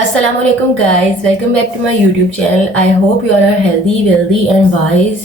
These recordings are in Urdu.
Assalamu alaikum guys, welcome back to my YouTube channel. I hope you all are healthy, wealthy and wise.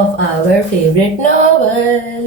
of our favorite novel.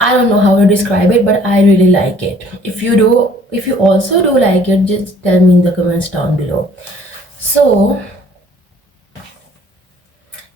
I don't know how to describe it, but I really like it. If you also do like it, just tell me in the comments down below. So,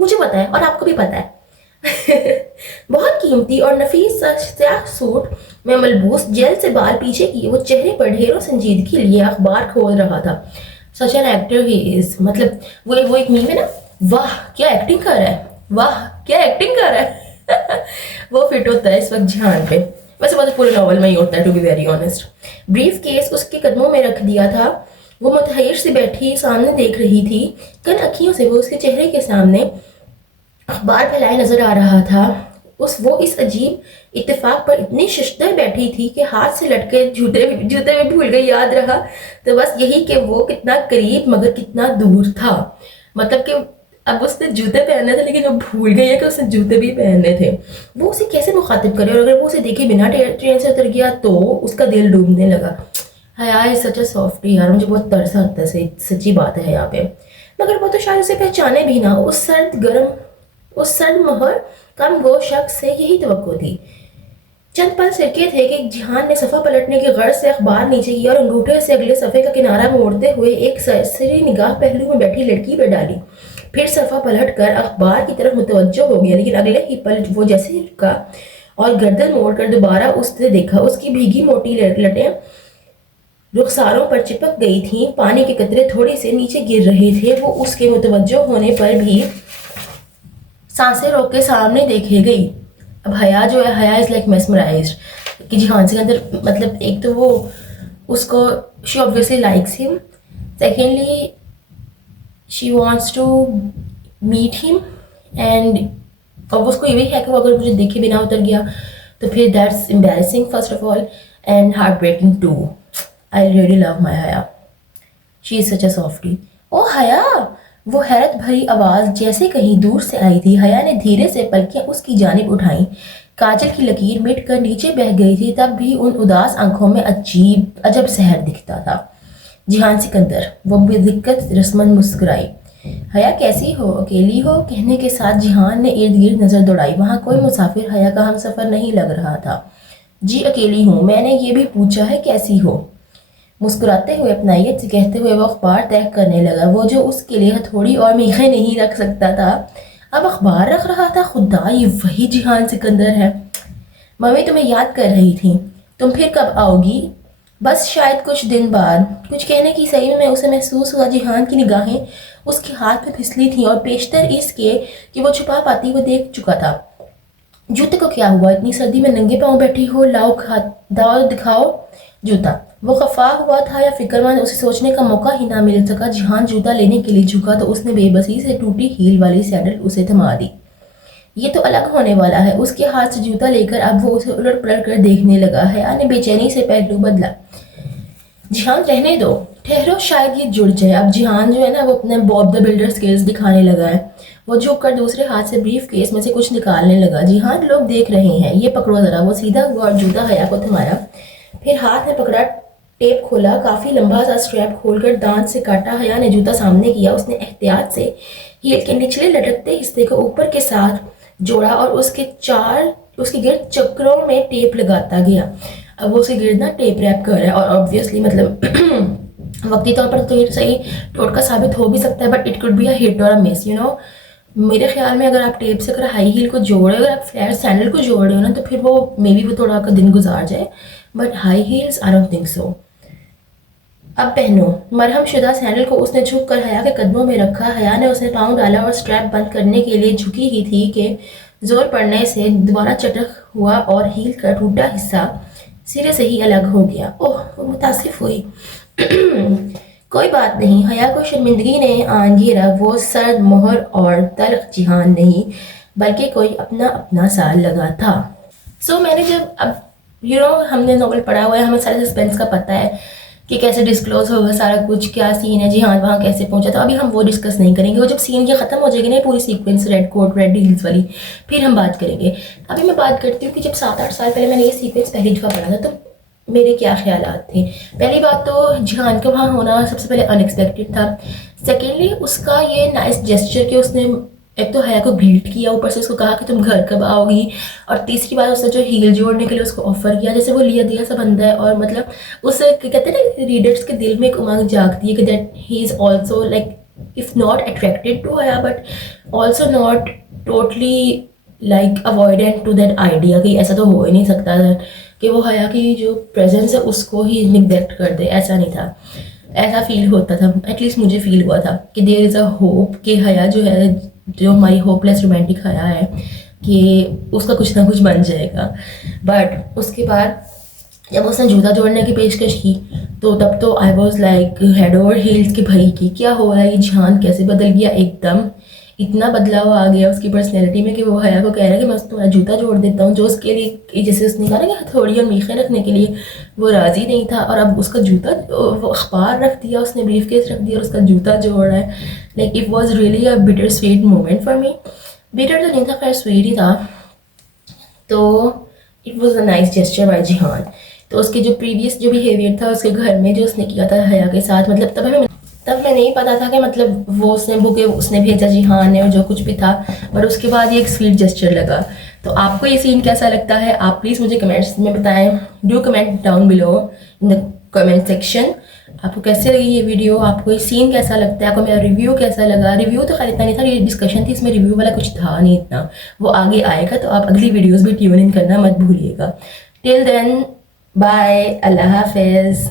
مجھے پتا ہے اور آپ کو بھی پتا ہے. بہت قیمتی اور نفیس سیاہ سوٹ میں ملبوس جیل سے بال پیچھے کیے وہ چہرے پر ڈھیروں سنجیدگی لیے اخبار کھول رہا تھا. سچ این ایکٹر ہی از. مطلب وہ ایک میم ہے نا, واہ کیا ایکٹنگ کر رہا ہے, واہ کیا ایکٹنگ کر رہا ہے. وہ فٹ ہوتا ہے اس وقت جہان پہ. ویسے بہت پورے ناول میں ہی ہوتا ہے to be very honest. Briefcase اس کے قدموں میں رکھ دیا تھا. وہ متحیر سے بیٹھی سامنے دیکھ رہی تھی. کن اکھیوں سے وہ اس کے چہرے کے سامنے اخبار پھیلائے نظر آ رہا تھا. وہ اس عجیب اتفاق پر اتنی ششدر بیٹھی تھی کہ ہاتھ سے لٹکے جوتے میں بھول گئی. یاد رہا تو بس یہی کہ وہ کتنا قریب مگر کتنا دور تھا. مطلب کہ اب اس نے جوتے پہننے تھے لیکن وہ بھول گئی ہے کہ اس نے جوتے بھی پہننے تھے. وہ اسے کیسے مخاطب کرے, اور اگر وہ اسے دیکھے بنا ٹرین سے اتر گیا تو اس کا دل ڈوبنے لگا. حیا از سچ اے سافٹی. یار مجھے بہت ترس آتا ہے, سچی بات ہے حیا پہ. مگر وہ تو شاید اسے پہچانے بھی نہ. اس سرد مہر کم گو شخص سے یہی توقع تھی. چند پل سرکے تھے کہ جہان نے صفحہ پلٹنے کی غرض سے اخبار نیچے کیا اور انگوٹھے سے اگلے صفحے کا کنارہ موڑتے ہوئے ایک سرسری نگاہ پہلو میں بیٹھی لڑکی پر ڈالی. پھر صفحہ پلٹ کر اخبار کی طرف متوجہ ہو گیا, لیکن اگلے ہی پل وہ جیسے رکا اور گردن موڑ کر دوبارہ اس سے دیکھا. اس کی بھیگی موٹی لٹیں رخساروں پر چپک گئی تھیں. پانی کے قطرے تھوڑے سے نیچے گر رہے تھے. وہ اس کے متوجہ ہونے پر بھی سانسیں روک کے سامنے دیکھے گئی. اب حیا جو ہے, حیا از لائک میسمرائزڈ کہ جہان سے اندر, مطلب ایک تو وہ اس کو شی obviously likes him, secondly she wants to meet him, and اب اس کو یہ بھی ہے کہ وہ اگر مجھے دیکھے بنا اتر گیا تو پھر that's embarrassing first of all and heartbreaking too. I really love my حیا. She is such a softie. او حیا, وہ حیرت بھری آواز جیسے کہیں دور سے آئی تھی. حیا نے دھیرے سے پلکیاں اس کی جانب اٹھائیں. کاجل کی لکیر مٹ کر نیچے بہہ گئی تھی, تب بھی ان اداس آنکھوں میں عجب سحر دکھتا تھا. جہان سکندر. وہ بدقت رسمن مسکرائی. حیا کیسی ہو, اکیلی ہو؟ کہنے کے ساتھ جہان نے ارد گرد نظر دوڑائی. وہاں کوئی مسافر حیا کا ہم سفر نہیں لگ رہا تھا. جی اکیلی ہوں. میں نے یہ بھی پوچھا ہے کیسی ہو. مسکراتے ہوئے اپنائیت سے کہتے ہوئے وہ اخبار طے کرنے لگا. وہ جو اس کے لیے ہتھوڑی اور میخیں نہیں رکھ سکتا تھا اب اخبار رکھ رہا تھا. خدا, یہ وہی جہان سکندر ہے. ممی تمہیں یاد کر رہی تھی. تم پھر کب آؤ گی؟ بس شاید کچھ دن بعد. کچھ کہنے کی صحیح میں اسے محسوس ہوا جہان کی نگاہیں اس کے ہاتھ پہ پھسلی تھیں, اور پیشتر اس کے کہ وہ چھپا پاتی وہ دیکھ چکا تھا. جوتے کو کیا ہوا؟ اتنی سردی میں ننگے پاؤں بیٹھی ہو, لاؤ دکھاؤ جوتا. وہ خفا ہوا تھا یا فکر مند, اسے سوچنے کا موقع ہی نہ مل سکا. جہان جوتا لینے کے لیے جھکا تو اس نے بے بسی سے ٹوٹی ہیل والی سینڈل اسے تھما دی. یہ تو الگ ہونے والا ہے. اس کے ہاتھ سے جوتا لے کر اب وہ اسے الٹ پلٹ کر دیکھنے لگا. حیا نے بے چینی سے پہلو بدلا. جہان رہنے دو, ٹھہرو, شاید یہ جڑ جائے. اب جہان جو ہے نا وہ اپنے باب دا بلڈر سکلز دکھانے لگا ہے. وہ جھک کر دوسرے ہاتھ سے بریف کیس میں سے کچھ نکالنے لگا. جہان لوگ دیکھ رہے ہیں, یہ پکڑو ذرا. وہ سیدھا ہوا اور جوتا حیا کو تھمایا. پھر ہاتھ میں پکڑا, ٹیپ کھولا, کافی لمبا سا اسٹریپ کھول کر دانت سے کاٹا. حیا نے جوتا سامنے کیا. اس نے احتیاط سے ہیل کے نچلے لٹکتے حصے کو اوپر کے ساتھ جوڑا اور اس کے گرد چکروں میں ٹیپ لگاتا گیا. اب وہ اس کے گرد نا ٹیپ ریپ کر رہا ہے, اور آبویسلی مطلب وقتی طور پر تو یہ صحیح ٹوٹکا ثابت ہو بھی سکتا ہے, بٹ اٹ کوڈ بی اے ہٹ اور اے مس, یو نو. میرے خیال میں اگر آپ ٹیپ سے اگر ہائی ہیل کو جوڑے, اگر آپ فلیٹ سینڈل کو جوڑ رہے ہو نا, تو پھر وہ مے بی وہ تھوڑا کا دن گزار جائے, but high heels I don't think so. اب پہنو. مرہم شدہ سینڈل کو اس نے جھک کر حیا کے قدموں میں رکھا. حیا نے اسے پاؤں ڈالا اور اسٹریپ بند کرنے کے لیے جھکی ہی تھی کہ زور پڑنے سے دوبارہ چٹک ہوا اور ہیل کا ٹوٹا حصہ سرے سے ہی الگ ہو گیا. اوہ, وہ متاسف ہوئی. کوئی بات نہیں. حیا کو شرمندگی نے آن گھیرا. وہ سرد مہر اور تلخ جہان نہیں بلکہ کوئی اپنا سا لگا تھا. میں نے جب اب ہم نے ناول پڑھا ہوا ہے, ہمیں سارے سسپینس کا پتہ ہے کہ کیسے ڈسکلوز ہوگا سارا کچھ, کیا سین ہے, جہان وہاں کیسے پہنچا. تو ابھی ہم وہ ڈسکس نہیں کریں گے. وہ جب سین یہ ختم ہو جائے گی نا پوری سیکوینس ریڈ کوٹ ریڈ ہیلز والی, پھر ہم بات کریں گے. ابھی میں بات کرتی ہوں کہ جب 7-8 سال پہلے میں نے یہ سیکوینس پہلی دفعہ پڑھا تھا تو میرے کیا خیالات تھے. پہلی بات تو جہان کا وہاں ہونا سب سے پہلے ان ایکسپیکٹڈ تھا. سیکنڈلی اس کا یہ نائس جیسچر کہ اس نے ایک تو حیا کو گریٹ کیا, اوپر سے اس کو کہا کہ تم گھر کب آؤ گی, اور تیسری بات اس نے جو ہیل جوڑنے کے لیے اس کو آفر کیا, جیسے وہ لیا دیا سا بندہ ہے, اور مطلب اس کہتے ہیں نا ریڈرس کے دل میں ایک امنگ جاگتی ہے کہ that he is also like if not attracted to Haya, but also not totally like avoidant to that idea کہ ایسا تو ہو ہی نہیں سکتا تھا کہ وہ حیا کی جو پریزنس ہے اس کو ہی نگلیکٹ کر دے. ایسا نہیں تھا, ایسا فیل ہوتا تھا, ایٹ لیسٹ مجھے فیل ہوا تھا کہ دیر از اے ہوپ کہ حیا جو ہے, جو ہماری ہوپ لیس رومانٹک حیا ہے, کہ اس کا کچھ نہ کچھ بن جائے گا. بٹ اس کے بعد جب اس نے جوتا جوڑنے کی پیشکش کی تو تب تو I was like head over heels کہ بھائی کی کیا ہو رہا ہے, یہ جہان کیسے بدل گیا ایک دم, اتنا بدلاؤ آ گیا اس کی پرسنالٹی میں کہ وہ حیا کو کہہ رہا ہے کہ میں تمہارا جوتا جوڑ دیتا ہوں, جو اس کے لیے جیسے اس نے کہا نا کہ ہتھوڑی اور میخیں رکھنے کے لیے وہ راضی نہیں تھا, اور اب اس کا جوتا, وہ اخبار رکھ دیا اس نے, بریف کیس رکھ دیا اور اس کا جوتا جوڑ رہا ہے. Like it was really a bitter sweet moment for me. Bitter تو نہیں تھا, خیر سویٹ ہی تھا. تو it was a nice gesture by Jahan. تو اس کے جو پریویس جو بیہیویئر تھا اس کے گھر میں جو اس نے کیا تھا حیا کے ساتھ, مطلب تب میں نہیں پتا تھا کہ مطلب وہ اس نے بکے اس نے بھیجا جہان نے اور جو کچھ بھی تھا, اور اس کے بعد یہ ایک سویٹ جیسچر لگا. تو آپ کو یہ سین کیسا لگتا ہے آپ پلیز مجھے کمنٹس میں بتائیں. Do comment down below in the comment section. آپ کو کیسے لگی یہ ویڈیو, آپ کو یہ سین کیسا لگتا ہے, آپ کو میرا ریویو کیسا لگا. ریویو تو خیر اتنا نہیں تھا, یہ ڈسکشن تھی, اس میں ریویو والا کچھ تھا نہیں اتنا, وہ آگے آئے گا. تو آپ اگلی ویڈیوز بھی ٹیون ان کرنا مت بھولیے گا. ٹل دین بائے, اللہ حافظ.